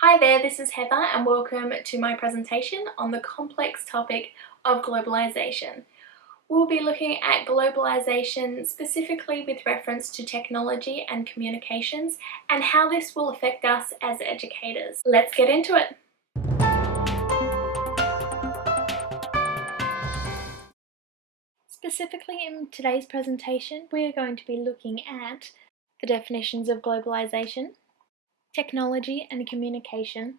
Hi there, this is Heather and welcome to my presentation on the complex topic of globalisation. We'll be looking at globalisation specifically with reference to technology and communications and how this will affect us as educators. Let's get into it. Specifically in today's presentation, we are going to be looking at the definitions of globalisation, technology and communication,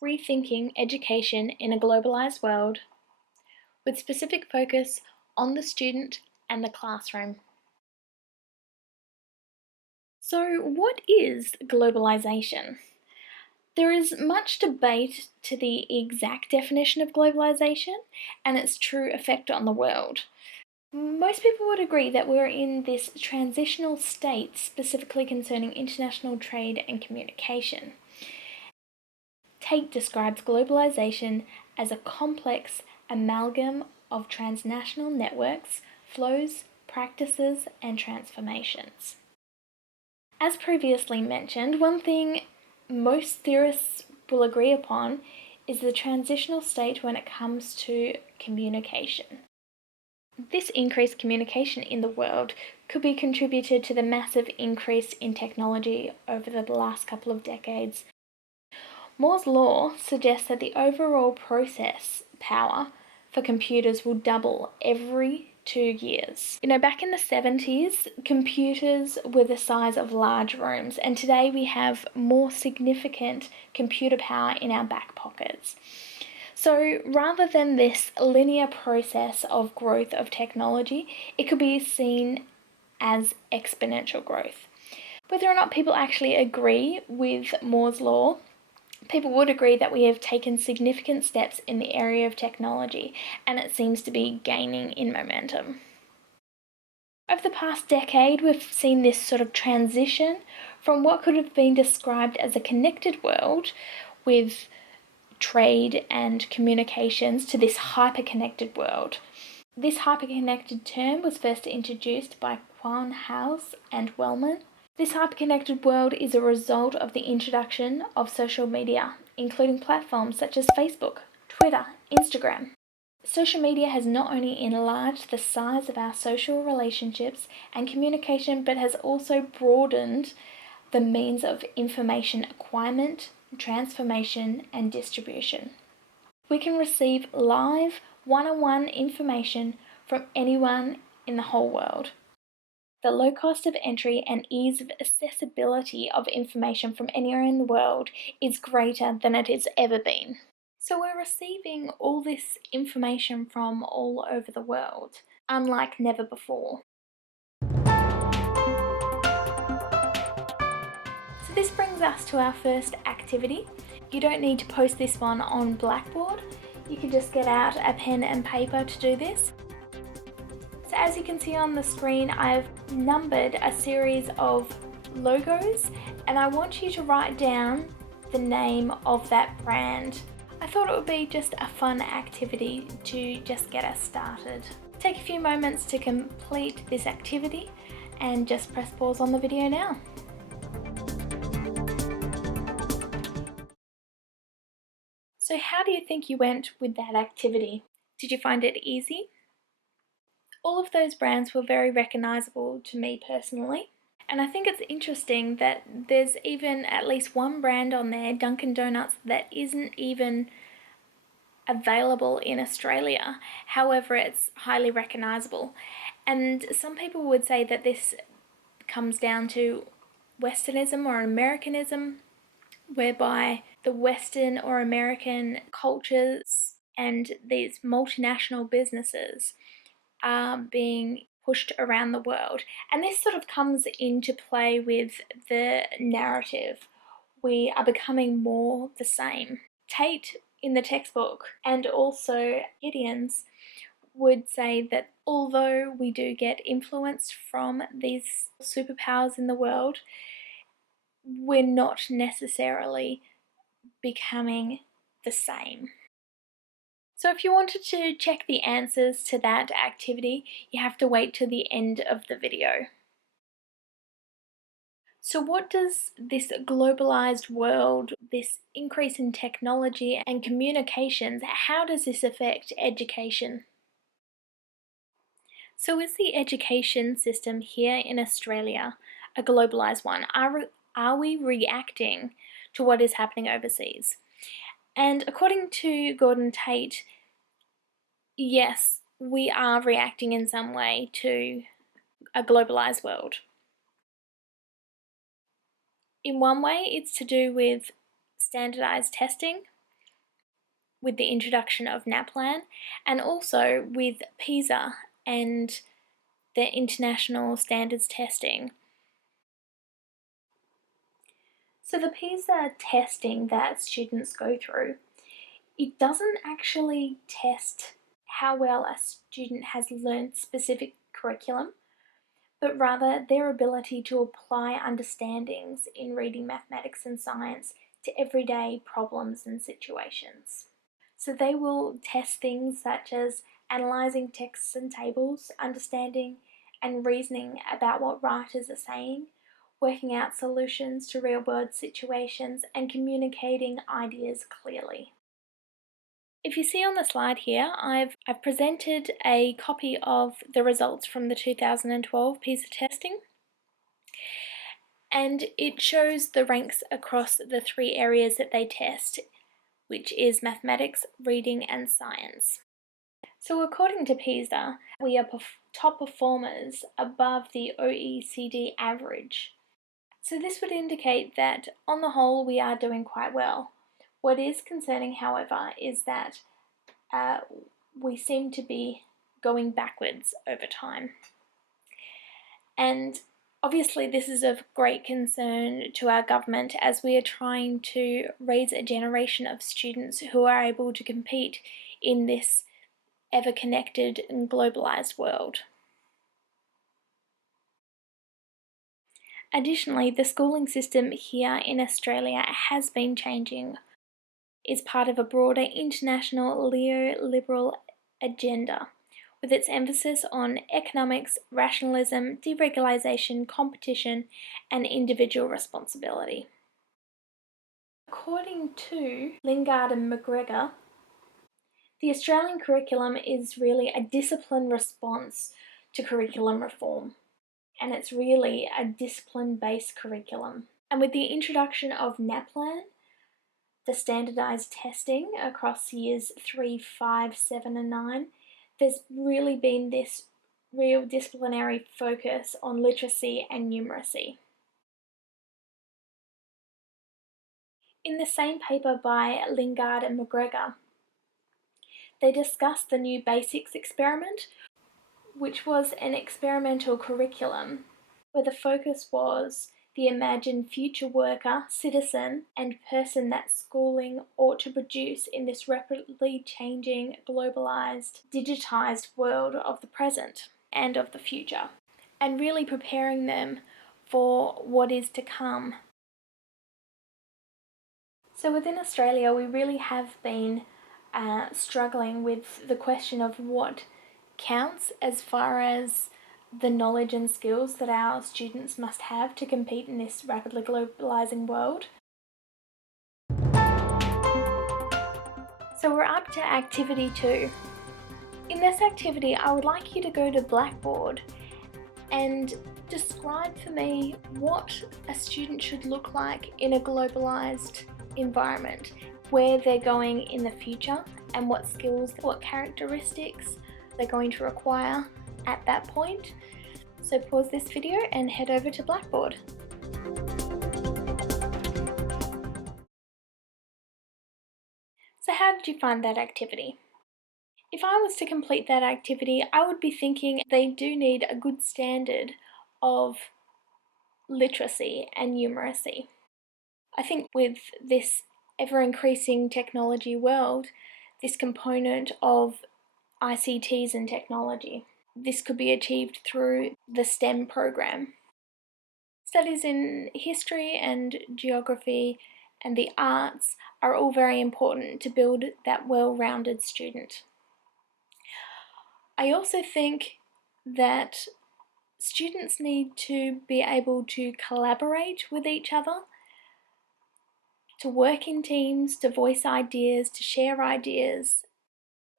rethinking education in a globalised world, with specific focus on the student and the classroom. So, what is globalisation? There is much debate to the exact definition of globalisation and its true effect on the world. Most people would agree that we're in this transitional state, specifically concerning international trade and communication. Tate describes globalisation as a complex amalgam of transnational networks, flows, practices, and transformations. As previously mentioned, one thing most theorists will agree upon is the transitional state when it comes to communication. This increased communication in the world could be contributed to the massive increase in technology over the last couple of decades. Moore's law suggests that the overall process power for computers will double every 2 years. Back in the 70s, computers were the size of large rooms, and today we have more significant computer power in our back pockets. So rather than this linear process of growth of technology, it could be seen as exponential growth. Whether or not people actually agree with Moore's law, people would agree that we have taken significant steps in the area of technology, and it seems to be gaining in momentum. Over the past decade, we've seen this sort of transition from what could have been described as a connected world with trade and communications to this hyper-connected world. This hyper-connected term was first introduced by Quan House and Wellman. This hyper-connected world is a result of the introduction of social media, including platforms such as Facebook, Twitter, Instagram. Social media has not only enlarged the size of our social relationships and communication, but has also broadened the means of information acquirement, transformation, and distribution. We can receive live, one-on-one information from anyone in the whole world. The low cost of entry and ease of accessibility of information from anywhere in the world is greater than it has ever been. So we're receiving all this information from all over the world, unlike never before. So this brings us to our first activity. You don't need to post this one on Blackboard. You can just get out a pen and paper to do this. So as you can see on the screen, I've numbered a series of logos, and I want you to write down the name of that brand. I thought it would be just a fun activity to just get us started. Take a few moments to complete this activity and just press pause on the video now. So how do you think you went with that activity? Did you find it easy? All of those brands were very recognizable to me personally. And I think it's interesting that there's even at least one brand on there, Dunkin' Donuts, that isn't even available in Australia. However, it's highly recognizable. And some people would say that this comes down to Westernism or Americanism, whereby the Western or American cultures and these multinational businesses are being pushed around the world. And this sort of comes into play with the narrative. We are becoming more the same. Tate in the textbook and also Gideon's would say that although we do get influenced from these superpowers in the world, we're not necessarily becoming the same. So if you wanted to check the answers to that activity, you have to wait till the end of the video. So what does this globalized world, this increase in technology and communications, how does this affect education? So is the education system here in Australia a globalised one? Are we reacting to what is happening overseas? And according to Gordon Tate, yes, we are reacting in some way to a globalised world. In one way, it's to do with standardised testing, with the introduction of NAPLAN, and also with PISA and the international standards testing. So the PISA testing that students go through, it doesn't actually test how well a student has learned specific curriculum, but rather their ability to apply understandings in reading, mathematics and science to everyday problems and situations. So they will test things such as analysing texts and tables, understanding and reasoning about what writers are saying, working out solutions to real-world situations, and communicating ideas clearly. If you see on the slide here, I've presented a copy of the results from the 2012 PISA testing, and it shows the ranks across the three areas that they test, which is mathematics, reading and science. So according to PISA, we are top performers above the OECD average. So this would indicate that on the whole we are doing quite well. What is concerning, however, is that we seem to be going backwards over time. And obviously this is of great concern to our government as we are trying to raise a generation of students who are able to compete in this ever-connected and globalised world. Additionally, the schooling system here in Australia has been changing. It's part of a broader international neoliberal agenda, with its emphasis on economics, rationalism, deregulation, competition, and individual responsibility. According to Lingard and McGregor, the Australian curriculum is really a disciplined response to curriculum reform, and it's really a discipline-based curriculum. And with the introduction of NAPLAN, the standardised testing across years 3, 5, 7 and 9, there's really been this real disciplinary focus on literacy and numeracy. In the same paper by Lingard and McGregor, they discussed the new basics experiment, which was an experimental curriculum where the focus was the imagined future worker, citizen, and person that schooling ought to produce in this rapidly changing, globalised, digitised world of the present and of the future, and really preparing them for what is to come. So within Australia, we really have been struggling with the question of what counts as far as the knowledge and skills that our students must have to compete in this rapidly globalising world. So we're up to activity 2. In this activity, I would like you to go to Blackboard and describe for me what a student should look like in a globalised environment, where they're going in the future and what skills, what characteristics they're going to require at that point. So pause this video and head over to Blackboard. So how did you find that activity? If I was to complete that activity, I would be thinking they do need a good standard of literacy and numeracy. I think with this ever-increasing technology world, this component of ICTs and technology, this could be achieved through the STEM program. Studies in history and geography and the arts are all very important to build that well-rounded student. I also think that Students need to be able to collaborate with each other, to work in teams, to voice ideas, to share ideas,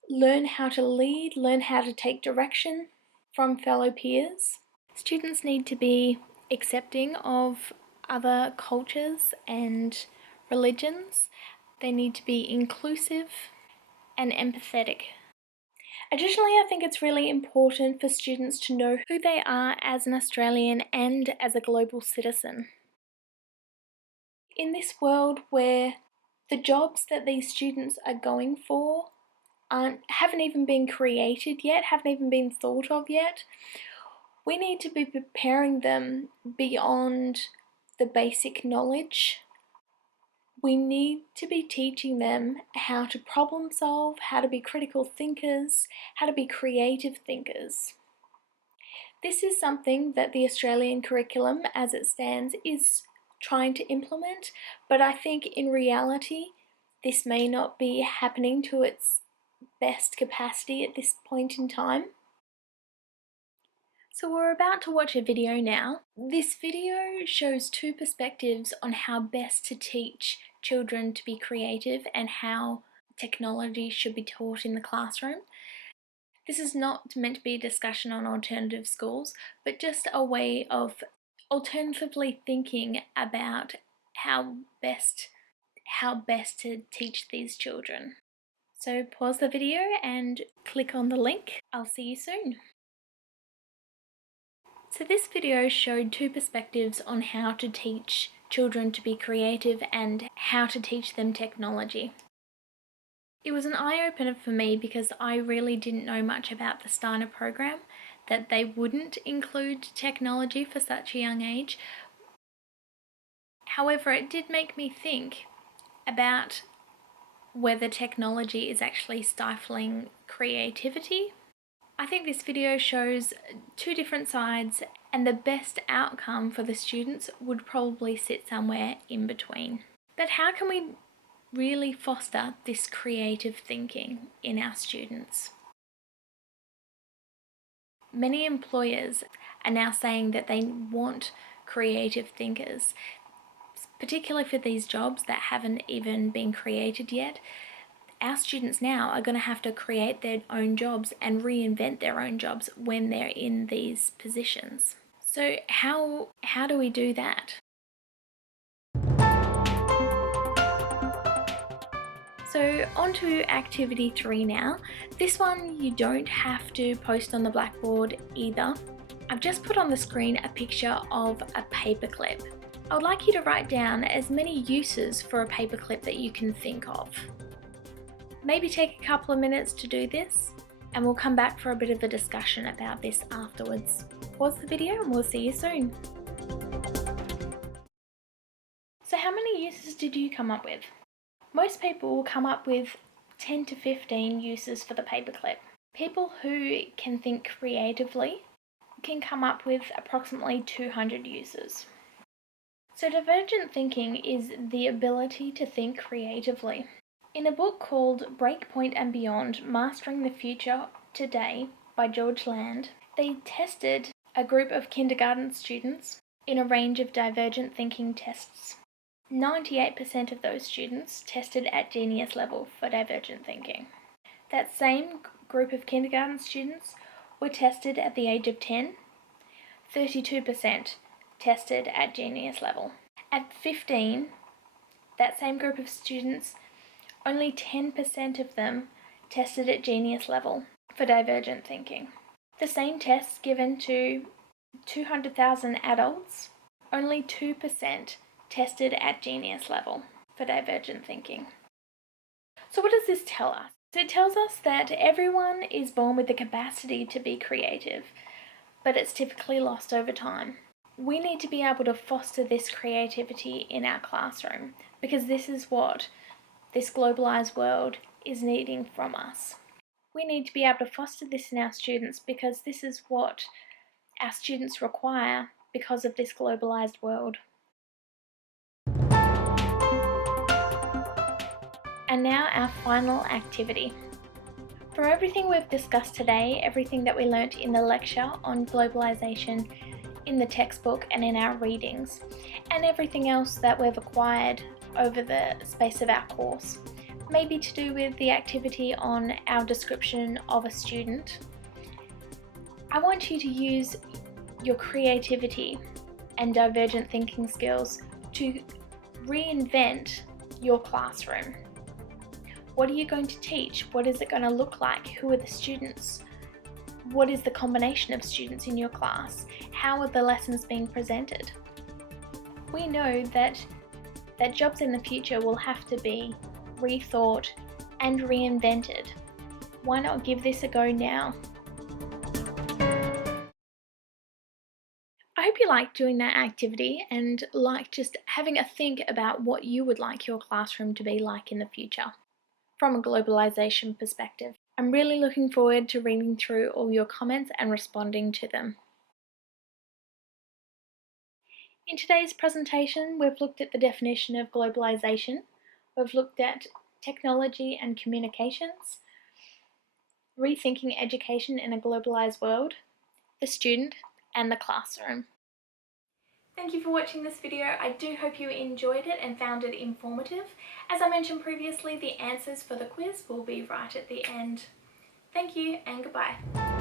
learn how to lead, learn how to take direction from fellow peers. Students need to be accepting of other cultures and religions. They need to be inclusive and empathetic. Additionally, I think it's really important for students to know who they are as an Australian and as a global citizen. In this world where the jobs that these students are going for haven't even been created yet, haven't even been thought of yet, we need to be preparing them beyond the basic knowledge. We need to be teaching them how to problem solve, how to be critical thinkers, how to be creative thinkers. This is something that the Australian curriculum as it stands is trying to implement, but I think in reality this may not be happening to its best capacity at this point in time. So we're about to watch a video now. This video shows two perspectives on how best to teach children to be creative and how technology should be taught in the classroom. This is not meant to be a discussion on alternative schools, but just a way of alternatively thinking about how best to teach these children. So pause the video and click on the link. I'll see you soon. So this video showed two perspectives on how to teach children to be creative and how to teach them technology. It was an eye-opener for me because I really didn't know much about the Steiner program, that they wouldn't include technology for such a young age. However, it did make me think about whether technology is actually stifling creativity. I think this video shows two different sides, and the best outcome for the students would probably sit somewhere in between. But how can we really foster this creative thinking in our students? Many employers are now saying that they want creative thinkers, particularly for these jobs that haven't even been created yet. Our students now are going to have to create their own jobs and reinvent their own jobs when they're in these positions. So how do we do that? So on to activity 3 now. This one you don't have to post on the blackboard either. I've just put on the screen a picture of a paperclip. I would like you to write down as many uses for a paperclip that you can think of. Maybe take a couple of minutes to do this, and we'll come back for a bit of a discussion about this afterwards. Pause the video and we'll see you soon. So how many uses did you come up with? Most people will come up with 10 to 15 uses for the paperclip. People who can think creatively can come up with approximately 200 uses. So divergent thinking is the ability to think creatively. In a book called Breakpoint and Beyond, Mastering the Future Today by George Land, they tested a group of kindergarten students in a range of divergent thinking tests. 98% of those students tested at genius level for divergent thinking. That same group of kindergarten students were tested at the age of 10. 32% tested at genius level. At 15, that same group of students, only 10% of them tested at genius level for divergent thinking. The same tests given to 200,000 adults, only 2% tested at genius level for divergent thinking. So what does this tell us? It tells us that everyone is born with the capacity to be creative, but it's typically lost over time. We need to be able to foster this creativity in our classroom, because this is what this globalised world is needing from us. We need to be able to foster this in our students because this is what our students require because of this globalised world. And now our final activity. From everything we've discussed today, everything that we learnt in the lecture on globalisation, in the textbook and in our readings, and everything else that we've acquired over the space of our course, maybe to do with the activity on our description of a student, I want you to use your creativity and divergent thinking skills to reinvent your classroom. What are you going to teach? What is it going to look like? Who are the students? What is the combination of students in your class? How are the lessons being presented? We know that jobs in the future will have to be rethought and reinvented. Why not give this a go now? I hope you like doing that activity and like just having a think about what you would like your classroom to be like in the future from a globalisation perspective. I'm really looking forward to reading through all your comments and responding to them. In today's presentation, we've looked at the definition of globalisation, we've looked at technology and communications, rethinking education in a globalised world, the student, and the classroom. Thank you for watching this video. I do hope you enjoyed it and found it informative. As I mentioned previously, the answers for the quiz will be right at the end. Thank you and goodbye.